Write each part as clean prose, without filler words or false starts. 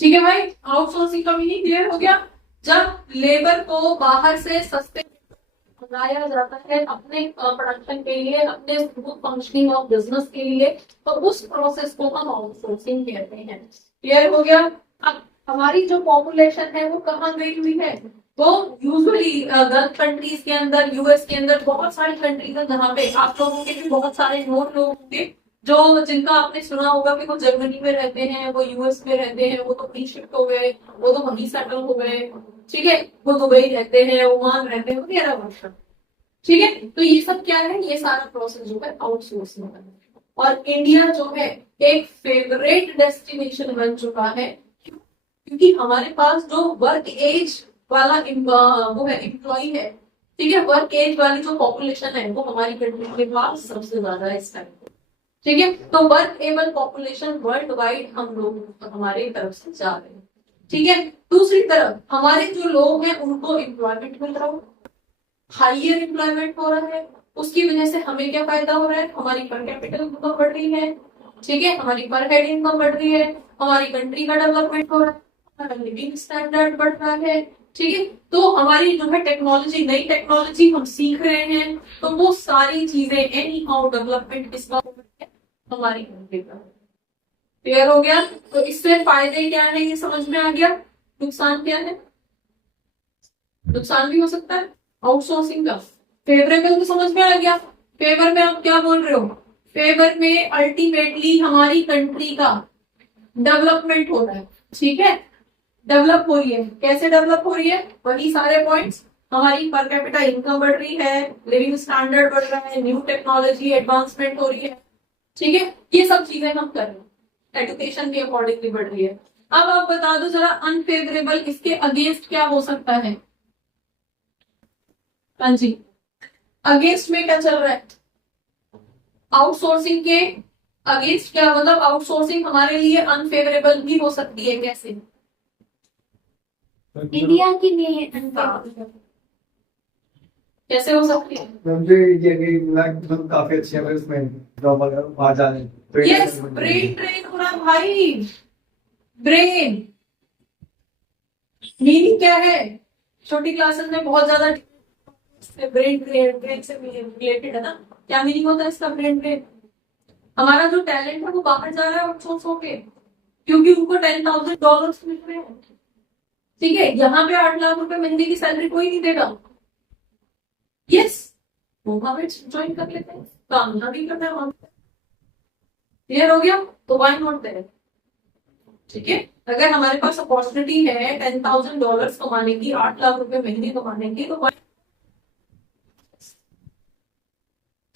ठीक है भाई, आउटसोर्सिंग का मीनिंग क्लियर हो गया। जब लेबर को बाहर से सस्ते मंगाया जाता है अपने प्रोडक्शन के लिए, अपने फंक्शनिंग ऑफ बिजनेस के लिए, तो उस प्रोसेस को हम आउटसोर्सिंग कहते हैं। क्लियर हो गया। अब हमारी जो पॉपुलेशन है वो कहाँ गई हुई है? वो यूजुअली गल्फ कंट्रीज के अंदर, यूएस के अंदर बहुत सारी कंट्रीज है जहाँ पे आप लोगों के भी बहुत सारे नोट लोग होंगे जो जिनका आपने सुना होगा कि वो जर्मनी में रहते हैं, वो यूएस में रहते हैं, वो तो वहीं शिफ्ट हो गए, वो तो वहीं सेटल हो गए। ठीक है, वो दुबई रहते हैं, ओमान रहते हैं वगैरह वगैरह। ठीक है, तो ये सब क्या है? ये सारा प्रोसेस जो है आउटसोर्सिंग का है। और इंडिया जो है एक फेवरेट डेस्टिनेशन बन चुका है। क्यों? क्योंकि हमारे पास जो वर्क एज वाला वो है, एम्प्लॉय है। ठीक है, वर्क एज वाली जो पॉपुलेशन है वो हमारी कंट्री के पास सबसे ज्यादा है इस टाइम। ठीक है, तो work able population world wide हम लोग हमारे तरफ से जा रहे हैं। ठीक है, दूसरी तरफ हमारे जो लोग हैं उनको एम्प्लॉयमेंट मिल रहा है, हाइयर एम्प्लॉयमेंट हो रहा है। उसकी वजह से हमें क्या फायदा हो रहा है? हमारी पर कैपिटल इनकम बढ़ रही है। ठीक है, हमारी पर हेड इनकम बढ़ रही है, हमारी कंट्री का डेवलपमेंट हो रहा है, हमारा लिविंग स्टैंडर्ड बढ़ रहा है। ठीक है, तो हमारी जो है टेक्नोलॉजी, नई टेक्नोलॉजी हम सीख रहे हैं, तो वो सारी चीजें एनी हाउ डेवलपमेंट किसका हो रहा है? हमारी कंट्री का। क्लियर हो गया। तो इससे फायदे क्या है ये समझ में आ गया। नुकसान क्या है? नुकसान भी हो सकता है आउटसोर्सिंग का। फेवरेबल तो समझ में आ गया। फेवर में आप क्या बोल रहे हो? फेवर में अल्टीमेटली हमारी कंट्री का डेवलपमेंट हो रहा है। ठीक है, डेवलप हो रही है। कैसे डेवलप हो रही है? वही सारे पॉइंट्स। हमारी पर कैपिटा इनकम बढ़ रही है, लिविंग स्टैंडर्ड बढ़ रहा है, न्यू टेक्नोलॉजी एडवांसमेंट हो रही है। ठीक है, ये सब चीजें हम कर रहे हैं, एजुकेशन के अकॉर्डिंगली बढ़ रही है। अब आप बता दो जरा, अनफेवरेबल इसके अगेंस्ट क्या हो सकता है? हाँ जी, अगेंस्ट में क्या चल रहा है? आउटसोर्सिंग के अगेंस्ट क्या, मतलब आउटसोर्सिंग हमारे लिए अनफेवरेबल भी हो सकती है। कैसे? इंडिया के लिए unfavorable। कैसे हो सकती है? मुझे ये कि मतलब काफी अच्छी है, इसमें जॉब वगैरह बाहर जाने। यस, ब्रेन ट्रेन हो रहा है भाई। ब्रेन मीनिंग क्या है? छोटी क्लासेस में बहुत ज्यादा ब्रेन ब्रेन से रिलेटेड है ना। क्या मीनिंग होता है इसका? ब्रेन ब्रेन हमारा जो टैलेंट है वो बाहर जा रहा है आउटसोर्स होके, क्योंकि उनको $10,000 मिल रहे हैं। ठीक है, यहाँ पे 8 लाख रुपए महीने की सैलरी कोई नहीं देगा। यस, वो हमें ज्वाइन कर लेते हैं, काम ना भी करना है वहां। क्लियर हो गया। तो वाई नॉट देयर। ठीक है, अगर हमारे पास अपॉर्चुनिटी है $10,000 कमाने की, 8 लाख रुपए महीने कमाने की, तो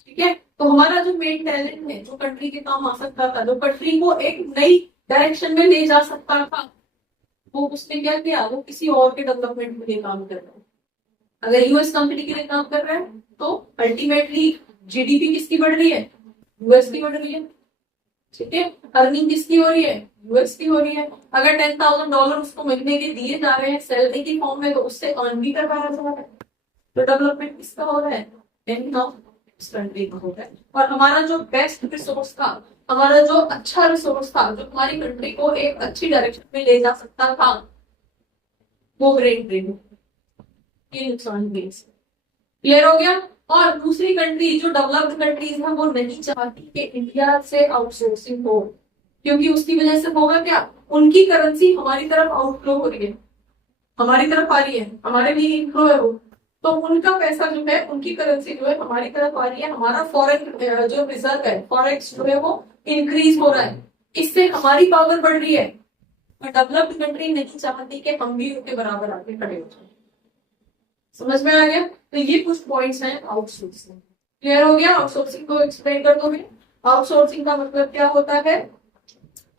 ठीक है, तो हमारा जो मेन टैलेंट है, जो कंट्री के काम आ सकता था, जो कंट्री को एक नई डायरेक्शन में ले जा सकता था, वो उसने क्या किया? वो किसी और के डेवलपमेंट के लिए काम कर रहा है। अगर यूएस कंपनी के लिए काम कर रहा है तो अल्टीमेटली जीडीपी किसकी बढ़ रही है? यूएस की बढ़ रही है। ठीक है, अर्निंग किसकी हो रही है? यूएस की हो रही है। अगर $10,000 उसको महीने के दिए जा रहे हैं सैलरी की फॉर्म में, तो उससे अर्न भी करवाया जा रहा है। तो डेवलपमेंट किसका हो रहा है? कंट्री का हो रहा है। और हमारा जो बेस्ट रिसोर्स था, हमारा जो अच्छा रिसोर्स था, जो हमारी कंट्री को एक अच्छी डायरेक्शन में ले जा सकता था, वो ब्रेन ड्रेन। ये नुकसान भी। क्लियर हो गया। और दूसरी कंट्री जो डेवलप्ड कंट्रीज है वो नहीं चाहती कि इंडिया से आउटसोर्सिंग हो, क्योंकि उसकी वजह से होगा क्या? उनकी करेंसी हमारी तरफ आउटफ्लो हो रही है, हमारी तरफ आ रही है, हमारे लिए इनफ्लो है वो। तो उनका पैसा जो है, उनकी करेंसी जो है हमारी तरफ आ रही है, हमारा फॉरेन जो रिजर्व है, फॉरेक्स जो है वो इंक्रीज हो रहा है। इससे हमारी पावर बढ़ रही है। और डेवलप्ड कंट्री नहीं चाहती कि हम भी उनके बराबर आगे खड़े हो जाए। समझ में आ गया। तो ये कुछ पॉइंट्स हैं आउटसोर्सिंग। क्लियर हो गया। आउटसोर्सिंग को एक्सप्लेन कर दो। आउटसोर्सिंग का मतलब क्या होता है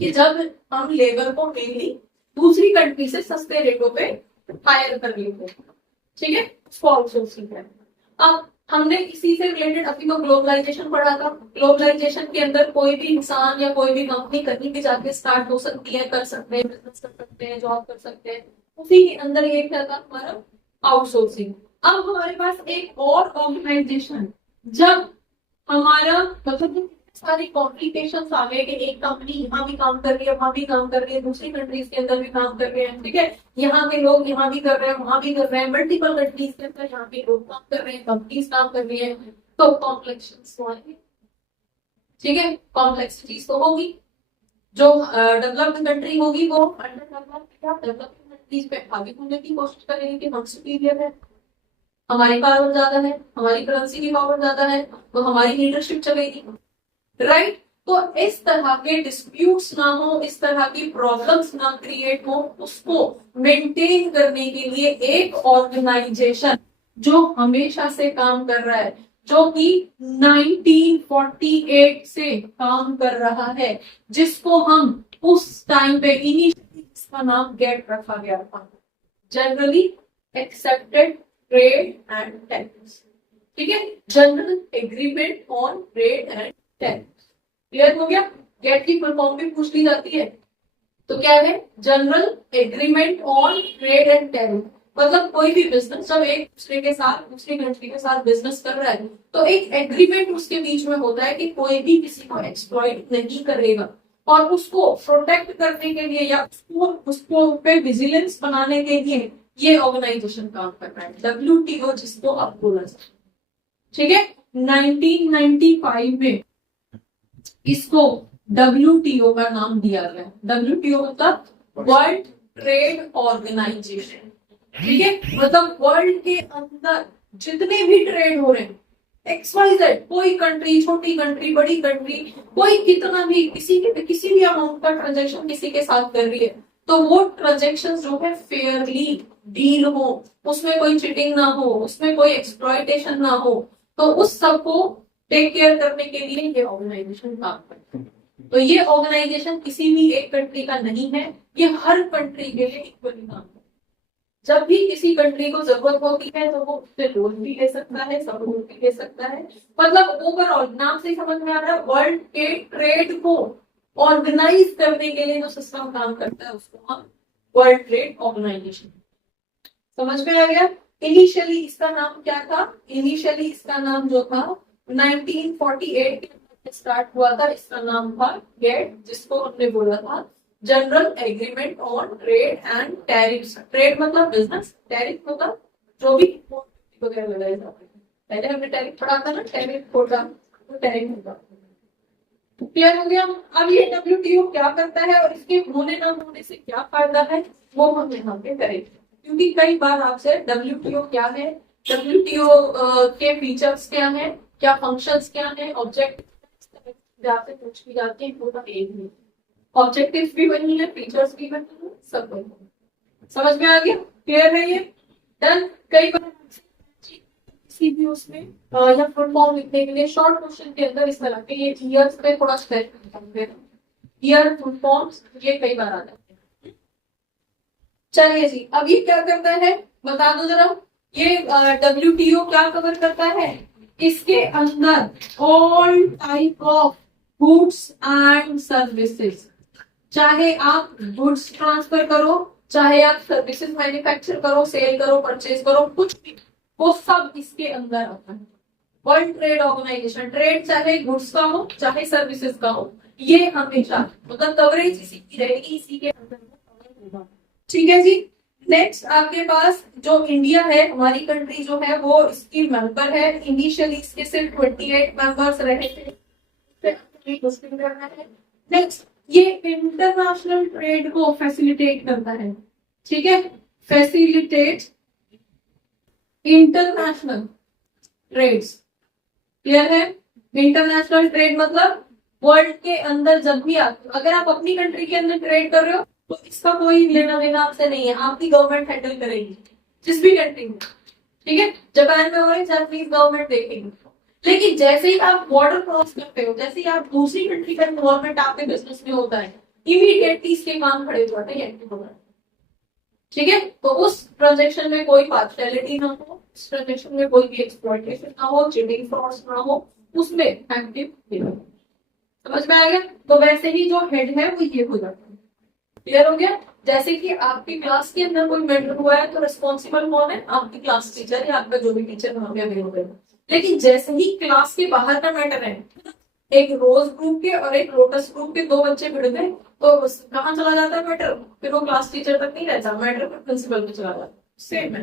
कि जब हम लेबर को मेनली दूसरी कंट्री से सस्ते रेटों पे हायर कर लेते हैं, ठीक है, उसको आउटसोर्सिंग है। अब हमने इसी से रिलेटेड अभी तो ग्लोबलाइजेशन पढ़ा था। ग्लोबलाइजेशन के अंदर कोई भी इंसान या कोई भी कंपनी कहीं भी जाके स्टार्ट हो सकती है, कर सकते हैं, बिजनेस कर सकते हैं, जॉब कर सकते हैं। उसी के अंदर ये क्या था हमारा? आउटसोर्सिंग। अब हमारे पास एक और ऑर्गेनाइजेशन, जब हमारा मतलब सारी कॉम्प्लिकेशंस आ गए कि एक कंपनी यहाँ भी काम कर रही है, वहां भी काम कर रही है, दूसरी कंट्रीज के अंदर भी काम कर रहे हैं, ठीक है, यहाँ के लोग यहाँ भी कर रहे हैं, वहां भी कर रहे हैं, मल्टीपल कंट्रीज के अंदर यहाँ पे लोग काम कर रहे हैं, कंपनीज काम कर रही है, तो कॉम्प्लेक्शंस तो आएंगे, ठीक है, कॉम्प्लेक्सिटीज तो होगी। जो डेवलप्ड कंट्री होगी वो अंडर डेवलप्ड कंट्रीज पे हावी होने की कोशिश करेगी कि हम सुपीरियर है, हमारी पावर ज्यादा है, हमारी करेंसी की पावर ज्यादा है, तो हमारी लीडरशिप चलेगी, राइट। तो इस तरह के डिस्प्यूट्स ना हो, इस तरह की प्रॉब्लम्स ना क्रिएट हो, उसको मेंटेन करने के लिए एक ऑर्गेनाइजेशन जो हमेशा से काम कर रहा है, जो कि 1948 से काम कर रहा है, जिसको हम उस टाइम पे इनिशियली इसका नाम गेट रखा गया था, generally accepted trade and tax, ठीक है, general agreement on trade and tax. Clear हो गया? गेट की फुल फॉर्म भी पूछ ली जाती है, तो क्या है, general agreement on trade and tariff. मतलब कोई भी बिजनेस जब एक दूसरे के साथ, दूसरी कंट्री के साथ बिजनेस कर रहा है, तो एक एग्रीमेंट उसके बीच में होता है कि कोई भी किसी को एक्सप्लॉइट नहीं करेगा, और उसको प्रोटेक्ट करने के लिए या उसको पे विजिलेंस बनाने के लिए ये ऑर्गेनाइजेशन काम कर रहा है, WTO जिसको आप बोला जाता है, ठीक है। 1995 में इसको WTO का नाम दिया गया। WTO मतलब वर्ल्ड ट्रेड ऑर्गेनाइजेशन, ठीक है, मतलब वर्ल्ड के अंदर जितने भी ट्रेड हो रहे हैं, XYZ, कोई कंट्री, छोटी कंट्री, बड़ी कंट्री, कोई कितना भी किसी भी अमाउंट का ट्रांजेक्शन किसी के साथ कर रही है, तो वो ट्रांजेक्शन जो है फेयरली डील हो, उसमें कोई चीटिंग ना हो, उसमें कोई एक्सप्लॉयटेशन ना हो, तो उस सबको टेक केयर करने के लिए ये ऑर्गेनाइजेशन काम करती है। तो ये ऑर्गेनाइजेशन किसी भी एक कंट्री का नहीं है, ये हर कंट्री के लिए इक्वली काम करता है। जब भी किसी कंट्री को जरूरत होती है तो वो उससे लोन भी ले सकता है, सपोर्ट भी ले सकता है, मतलब ओवरऑल नाम से समझ में आ रहा है, वर्ल्ड के ट्रेड को ऑर्गेनाइज करने के लिए जो सिस्टम काम करता है उसको हम वर्ल्ड ट्रेड ऑर्गेनाइजेशन, समझ में आ गया। इनिशियली इसका नाम क्या था? इनिशियली इसका नाम जो था 1948 के स्टार्ट हुआ था, इसका नाम था गेट, जिसको हमने बोला था general agreement on trade and tariff. Trade मतलब बिजनेस, टैरिफ मतलब जो भी वगैरह लगाया जाता है, पहले हमने टैरिफ पढ़ा था ना, टैरिफ होगा तो टैरिफ होगा, क्लियर हो गया। अब ये WTO क्या करता है और इसके होने ना होने से क्या फायदा है, वो हम यहाँ पे करेंगे, क्योंकि कई बार आपसे WTO क्या है, WTO के फीचर्स क्या है, क्या फंक्शंस क्या है, ऑब्जेक्ट आपसे पूछ भी जाते हैं, पूरा एक ही ऑब्जेक्टिव्स भी वही है, फीचर्स भी वही है, सब वही है, समझ में आ गया, क्लियर है ये, डन। कई बार किसी भी उसमें या फुल फॉर्म लिखने के लिए शॉर्ट क्वेश्चन के अंदर इस तरह के ये ईयर्स पे थोड़ा स्ट्रेस करते हैं, ईयर फुल फॉर्म्स ये कई बार आ जाते हैं। चलिए जी, अब ये क्या करता है बता दो जरा, ये WTO क्या कवर करता है, इसके अंदर all type of goods and services, चाहे आप गुड्स ट्रांसफर करो, चाहे आप सर्विसेज मैन्युफैक्चर करो, सेल करो, परचेज करो, कुछ भी, वो सब इसके अंदर आता है। वर्ल्ड ट्रेड ऑर्गेनाइजेशन, ट्रेड चाहे गुड्स का हो चाहे सर्विसेज का हो, ये हमेशा मतलब कवरेज इसी की रहेगी, इसी के अंदर कवर होगा, ठीक है जी। नेक्स्ट आपके पास जो इंडिया है, हमारी कंट्री जो है वो इसकी मेंबर है। इनिशियली इसके सिर्फ 28 मेंबर्स रहे थे, नेक्स्ट ये इंटरनेशनल ट्रेड को फैसिलिटेट करता है, ठीक है, फैसिलिटेट इंटरनेशनल ट्रेड्स, क्लियर है। इंटरनेशनल ट्रेड मतलब वर्ल्ड के अंदर जब भी आप, अगर आप अपनी कंट्री के अंदर ट्रेड कर रहे हो तो इसका कोई लेना देना आपसे नहीं है, आपकी गवर्नमेंट हैंडल करेगी जिस भी कंट्री में, ठीक है। जापान में हो रही जापानीज गवर्नमेंट देखेगी, लेकिन जैसे ही आप बॉर्डर क्रॉस करते हो, जैसे ही आप दूसरी कंट्री का इन्वॉल्वमेंट आपके बिजनेस में होता है, इमीडिएटली इसके काम खड़े हो जाते हैं, ठीक है। तो उस ट्रांजेक्शन में कोई पार्शियलिटी ना हो, उस ट्रांजेक्शन में कोई भी एक्सप्लॉइटेशन ना हो, चीटिंग फ्रॉड्स ना हो, उसमें एक्टिव, समझ में आ गया। तो वैसे ही जो हेड है वो ये हो जाता है, क्लियर हो गया। जैसे कि आपकी क्लास के अंदर कोई मैटर हुआ है तो रिस्पॉन्सिबल कौन है, आपकी क्लास टीचर या आपका जो भी टीचर वहां पे अवेलेबल है, लेकिन जैसे ही क्लास के बाहर का मैटर है एक रोज ग्रुप के और एक लोटस ग्रुप के दो बच्चे भिड़ गए तो कहाँ चला जाता है मैटर, फिर वो क्लास टीचर तक नहीं रहता, मैटर फिर प्रिंसिपल पे चला जाता है। सेम है,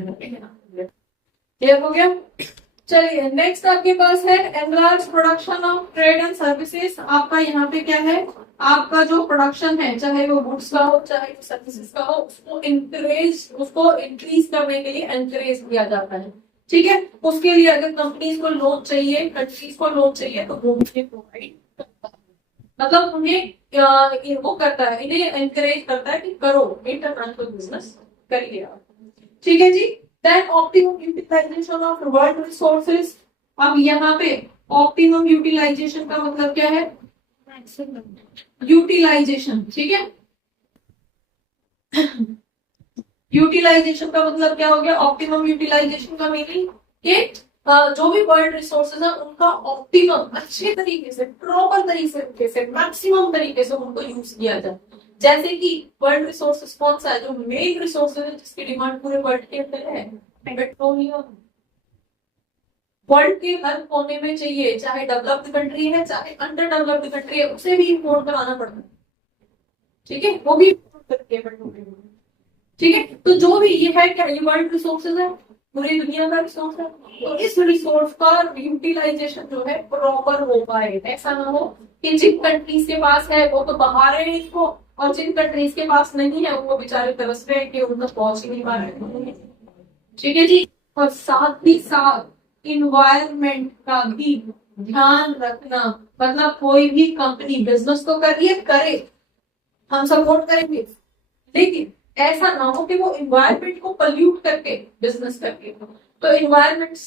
क्लियर हो गया। चलिए नेक्स्ट आपके पास है enlarge production of trade and services. आपका यहाँ पे क्या है, आपका जो प्रोडक्शन है चाहे वो गुड्स का हो चाहे वो सर्विसेज का हो, उसको इंक्रीज करने के लिए एनकरेज किया जाता है। ठीक है, उसके लिए अगर कंपनीज को लोन चाहिए, कंट्रीज को लोन चाहिए तो वो उन्हें प्रोवाइड करता है, मतलब उन्हें वो करता है, इन्हें एनकरेज करता है कि करो इंटरनेशनल बिजनेस करिए आप। ठीक है जी। Then optimum utilization of world resources. अब यहाँ पे ऑप्टिमम यूटिलाइजेशन का मतलब क्या है, यूटिलाइजेशन। ठीक है, यूटिलाइजेशन का मतलब क्या हो गया, ऑप्टिमम यूटिलाइजेशन का मीनिंग कि जो भी वर्ल्ड रिसोर्सेज है उनका ऑप्टिमम अच्छे तरीके से, प्रॉपर तरीके से, मैक्सिमम तरीके से उनको यूज किया जाए। जैसे कि वर्ल्ड रिसोर्सेज कौन सा है, जो मेन रिसोर्सेज है जिसकी डिमांड पूरे वर्ल्ड के अंदर है, पेट्रोलियम। वर्ल्ड के हर कोने में चाहिए, चाहे डेवलप्ड कंट्री है चाहे अंडर डेवलप्ड कंट्री है, उसे भी इंपोर्ट कराना पड़ता है। ठीक है, वो भी import करती है पेट्रोलियम। ठीक है, तो जो भी ये है क्या, ये वर्ल्ड रिसोर्सेज है, पूरी दुनिया का रिसोर्स है, तो इस रिसोर्स का यूटिलाइजेशन जो है प्रॉपर हो पाए। ऐसा ना हो कि जिन कंट्रीज के पास है वो तो बहा रहे हैं इसको, और जिन कंट्रीज के पास नहीं है वो बेचारे तरस रहे हैं कि उन तक पहुंच ही नहीं पा रहे। ठीक है जी। और साथ ही साथ इन्वायरमेंट का भी ध्यान रखना, मतलब कोई भी कंपनी बिजनेस तो कर रही है, करे, हम सपोर्ट करेंगे, लेकिन ऐसा ना हो कि वो इन्वायरमेंट को पल्यूट करके बिजनेस करके, तो इन्वायरमेंट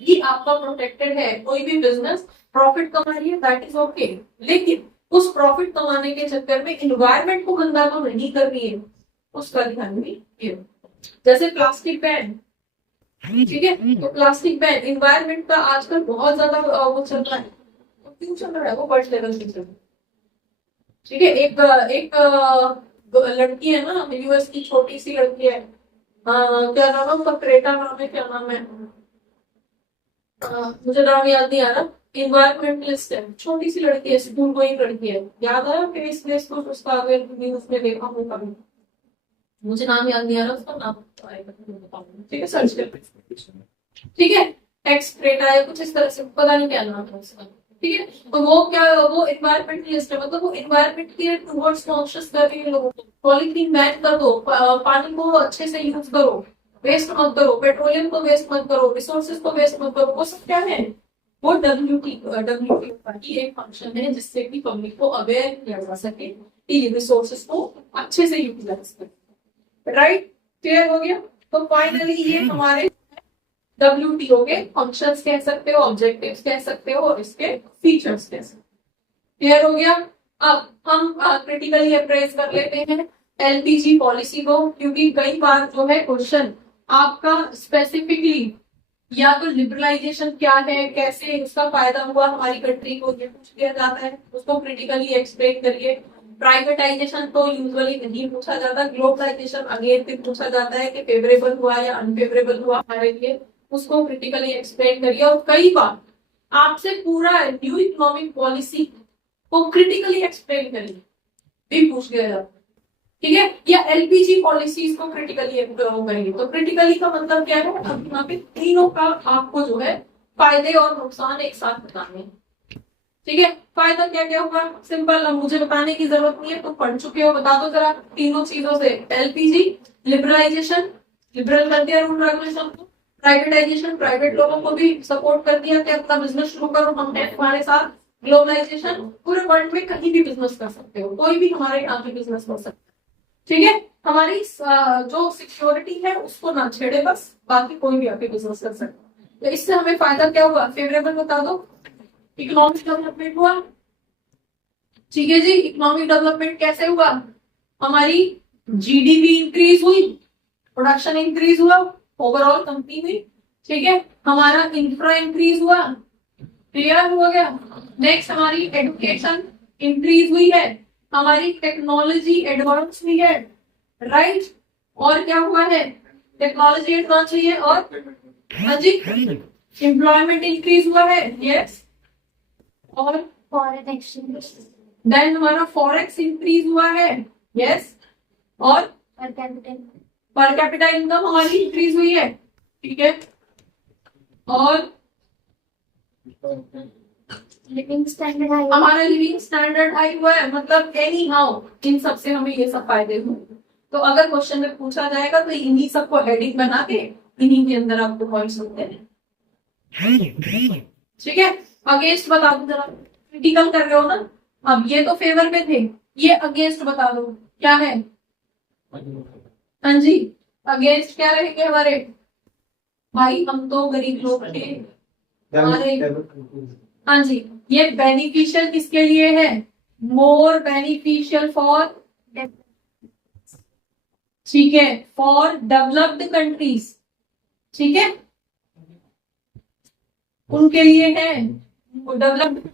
ही आपका प्रोटेक्टेड है। कोई भी बिजनेस प्रॉफिट कमा रही है दैट इज ओके, लेकिन उस प्रॉफिट कमाने के चक्कर में इन्वायरमेंट को गंदा तो नहीं कर रही है, उसका ध्यान भी रखिए। जैसे प्लास्टिक बैन, ठीक है, तो प्लास्टिक बैन इन्वायरमेंट का आजकल बहुत ज्यादा वो चल रहा है, क्यों चल रहा है, वो वर्ल्ड लेवल पे चल रहा है। ठीक है, एक लड़की है ना यूएस की, छोटी सी लड़की है, क्या नाम है उसका, क्रेटा नाम है, क्या नाम है, मुझे नाम याद नहीं आ रहा, इन्वायरमेंटलिस्ट है, छोटी सी लड़की है, स्कूल गोइंग लड़की है, याद आया फेस फेस को उसका, अगर न्यूज में देखा हूँ कभी, मुझे नाम याद नहीं आ रहा उसका नाम, ठीक है सर्च कर, ठीक है, टेक्स क्रेटा या कुछ इस तरह से, पता नहीं क्या नाम था उसका। ठीक है, तो वो क्या, वो इन्वायरमेंटलिस्ट है, मतलब वो इन्वायरमेंट के टुवर्ड्स कॉन्शियस कर रही है लोगों को। पॉलीथीन बैन कर दो, पानी को अच्छे से यूज करो, वेस्ट मत करो, पेट्रोलियम को वेस्ट मत करो, रिसोर्सेज को वेस्ट मत करो, वो सब क्या है, वो WTO की एक फंक्शन है जिससे कि पब्लिक को अवेयर किया जा सके कि रिसोर्सेज को अच्छे से यूटिलाइज करें। राइट, क्लियर हो गया। तो फाइनली ये हमारे WTO के फंक्शंस कह सकते हो, ऑब्जेक्टिव्स कह सकते हो, और इसके फीचर्स कह सकते हो। क्लियर हो गया। अब हम क्रिटिकली अप्रेज कर लेते हैं LPG पॉलिसी को, क्योंकि कई बार जो है क्वेश्चन आपका स्पेसिफिकली या तो लिबरलाइजेशन क्या है, कैसे उसका फायदा हुआ हमारी कंट्री को, ये पूछ लिया जाता है, उसको क्रिटिकली एक्सप्लेन करिए। प्राइवेटाइजेशन तो यूजुअली नहीं पूछा जाता, ग्लोबलाइजेशन अगेन फिर पूछा जाता है कि फेवरेबल हुआ या अनफेवरेबल हुआ हमारे लिए, उसको क्रिटिकली एक्सप्लेन करिए। और कई बार आपसे पूरा न्यू इकोनॉमिक पॉलिसी को क्रिटिकली एक्सप्लेन करिए भी पूछ गया जाता है। ठीक है, या LPG पॉलिसीज को क्रिटिकली करेंगे। तो क्रिटिकली का मतलब क्या है, अब यहाँ पे तीनों का आपको जो है फायदे और नुकसान एक साथ बताने हैं। ठीक है, फायदा क्या क्या होगा, सिंपल, अब मुझे बताने की जरूरत नहीं है, तो पढ़ चुके हो, बता दो जरा तीनों चीजों से। LPG लिबरलाइजेशन, लिबरल कर दिया रूल रेगुलेशन को, प्राइवेटाइजेशन, प्राइवेट लोगों को भी सपोर्ट कर दिया कि अपना बिजनेस शुरू करो, हम हैं तुम्हारे साथ। ग्लोबलाइजेशन, पूरे वर्ल्ड में कहीं भी बिजनेस कर सकते हो, कोई भी हमारे यहाँ पे बिजनेस कर सकता है। ठीक है, हमारी जो सिक्योरिटी है उसको ना छेड़े बस, बाकी कोई भी आके बिजनेस कर सकता है। तो इससे हमें फायदा क्या हुआ, फेवरेबल बता दो, इकोनॉमिक डेवलपमेंट हुआ। ठीक है जी, इकोनॉमिक डेवलपमेंट कैसे हुआ, हमारी GDP इंक्रीज हुई, प्रोडक्शन इंक्रीज हुआ, ओवरऑल कंपनी में। ठीक है, हमारा इंफ्रा इंक्रीज हुआ, क्लियर हो गया। नेक्स्ट हमारी एजुकेशन इंक्रीज हुई है, हमारी टेक्नोलॉजी एडवांस हुई है, राइट। और क्या हुआ है, टेक्नोलॉजी एडवांस हुई है, और हाँ जी एम्प्लॉयमेंट इंक्रीज हुआ है, यस। और फॉरेन एक्सचेंज देन हमारा फॉरेक्स इंक्रीज हुआ है, यस, और पर कैपिटल पर कैपिटा इनकम हमारी इंक्रीज हुई है, ठीक है, और लिविंग स्टैंडर्ड हाई हमारा लिविंग स्टैंडर्ड हाई हुआ है, मतलब एनी हाउ इन सब से हमें ये सब फायदे हुए। तो अगर क्वेश्चन में पूछा जाएगा तो इन्हीं सबको हेडिंग बना के इन्हीं के अंदर आपको पॉइंट्स होते हैं, ठीक है। अगेंस्ट बता दो जरा, क्रिटिकल कर रहे हो ना, अब ये तो फेवर में थे, ये अगेंस्ट बता दो क्या है। हाँ जी, अगेंस्ट क्या रहेंगे हमारे, भाई हम तो गरीब लोग थे हमारे, हाँ जी, ये बेनिफिशियल किसके लिए है, मोर बेनिफिशियल फॉर, ठीक है, फॉर डेवलप्ड कंट्रीज, ठीक है, उनके लिए है डेवलप्ड,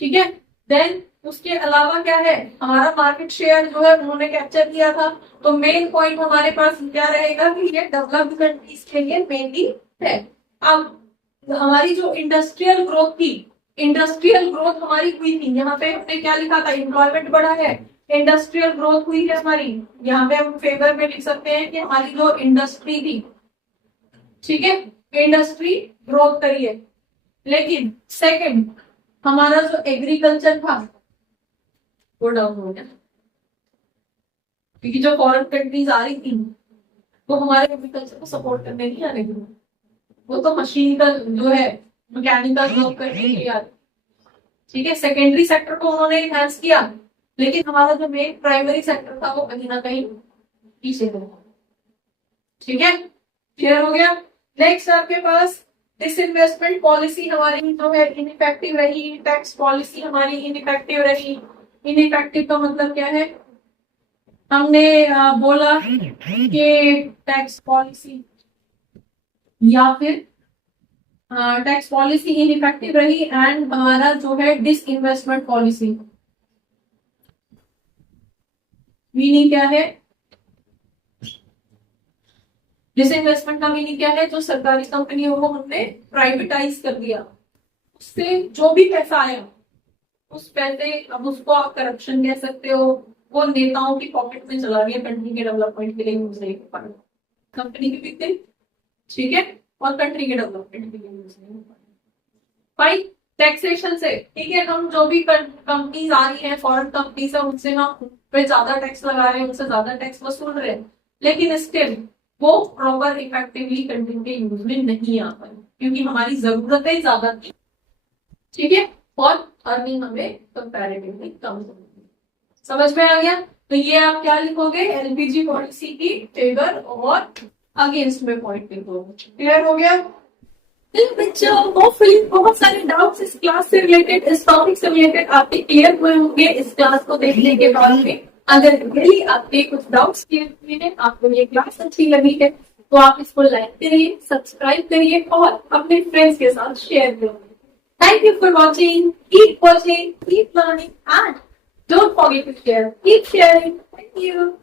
ठीक है। देन उसके अलावा क्या है, हमारा मार्केट शेयर जो है उन्होंने कैप्चर किया था, तो मेन पॉइंट हमारे पास क्या रहेगा कि ये डेवलप्ड कंट्रीज के लिए मेनली है। अब हमारी जो इंडस्ट्रियल ग्रोथ थी, इंडस्ट्रियल ग्रोथ हमारी हुई थी, यहाँ पे हमने क्या लिखा था, एम्प्लॉयमेंट बढ़ा है, इंडस्ट्रियल ग्रोथ हुई है हमारी, यहाँ पे हम फेवर में लिख सकते हैं कि हमारी जो इंडस्ट्री थी, ठीक है, इंडस्ट्री ग्रोथ करी है। लेकिन सेकंड हमारा जो एग्रीकल्चर था वो डाउन हो गया, क्योंकि जो फॉरेन कंट्रीज आ रही थी वो हमारे एग्रीकल्चर को सपोर्ट करने नहीं आ रही थी, वो तो मशीन का जो है मैकेनिकल ग्रोथ करने के लिए आ रही, ठीक है। सेकेंडरी सेक्टर को उन्होंने एनहांस किया, लेकिन हमारा जो मेन प्राइमरी सेक्टर था वो कहीं ना कहीं पीछे हो, ठीक है, क्लियर हो गया। नेक्स्ट आपके पास डिसइन्वेस्टमेंट पॉलिसी हमारी जो है इनइफेक्टिव रही, टैक्स पॉलिसी हमारी इनइफेक्टिव रही। इनइफेक्टिव का मतलब क्या है, हमने बोला कि टैक्स पॉलिसी या फिर टैक्स पॉलिसी इनइफेक्टिव रही, एंड हमारा जो है डिसइन्वेस्टमेंट पॉलिसी, मीनिंग क्या है, डिसइन्वेस्टमेंट का मीनिंग क्या है, जो सरकारी कंपनियों को हमने प्राइवेटाइज कर दिया, उससे जो भी पैसा आया उस पैसे, अब उसको आप करप्शन कह सकते हो, वो नेताओं की पॉकेट में चला गया, कंट्री के डेवलपमेंट के लिए यूज नहीं हो पाया, कंपनी की भी थी, ठीक है, और कंट्री के डेवलपमेंट के लिए यूज नहीं हो पाया। फाइन, टैक्सेशन से, ठीक है, हम जो भी कंपनीज आ रही है, फॉरेन कंपनीज है, उनसे हम पे ज्यादा टैक्स लगा रहे हैं, उनसे ज्यादा टैक्स वसूल रहे हैं, लेकिन स्टिल वो प्रॉपर इफेक्टिवली कंट्री के यूज में नहीं आ पाई, क्योंकि हमारी जरूरतें ज्यादा थी, ठीक है, और अर्निंग हमें कंपैरेटिवली कम थी। समझ में आ गया। तो ये आप क्या लिखोगे, एलपीजी पॉलिसी की फेवर और अगेंस्ट में पॉइंट लिखोगे। क्लियर हो गया बच्चों? होपफुली बहुत सारे डाउट्स इस क्लास से रिलेटेड, इस टॉपिक से रिलेटेड आपके क्लियर हुए होंगे इस क्लास को देखने के बाद में। अगर रियली आपके कुछ डाउट्स क्लियर हुए हैं, आपको ये क्लास अच्छी लगी है, तो आप इसको लाइक करिए, सब्सक्राइब करिए और अपने फ्रेंड्स के साथ शेयर करिए। Thank you for watching. Keep watching, keep learning, and don't forget to share. Keep sharing. Thank you.